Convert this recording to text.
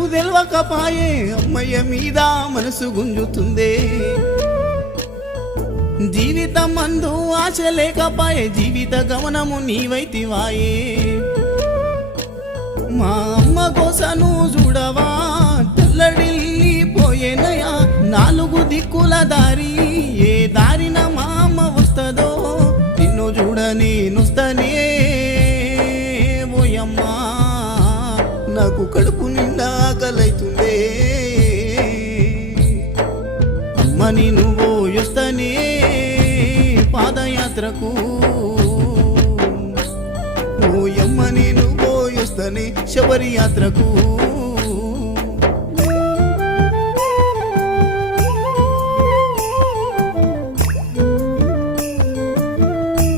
నాకు తెలవకపాయే అమ్మయ్య మీద మనసు గుంజుతుందే జీవితం అందు ఆశ లేకపాయే జీవిత గమనము నీవైతివాయే మా అమ్మ కోసను చూడవా తెల్లడిల్లిపోయేనయా నాలుగు దిక్కుల దారి ఏ దారిన మా అమ్మ వస్తుందో నిన్ను చూడ నేనొస్తనే ఓయమ్మా నాకు కడుపు నిండా ఆకలైతుందే అమ్మని నువ్వు వస్తనే పాదయాత్రకు ఓయమ్మని నువ్వు వస్తనే శబరి యాత్రకు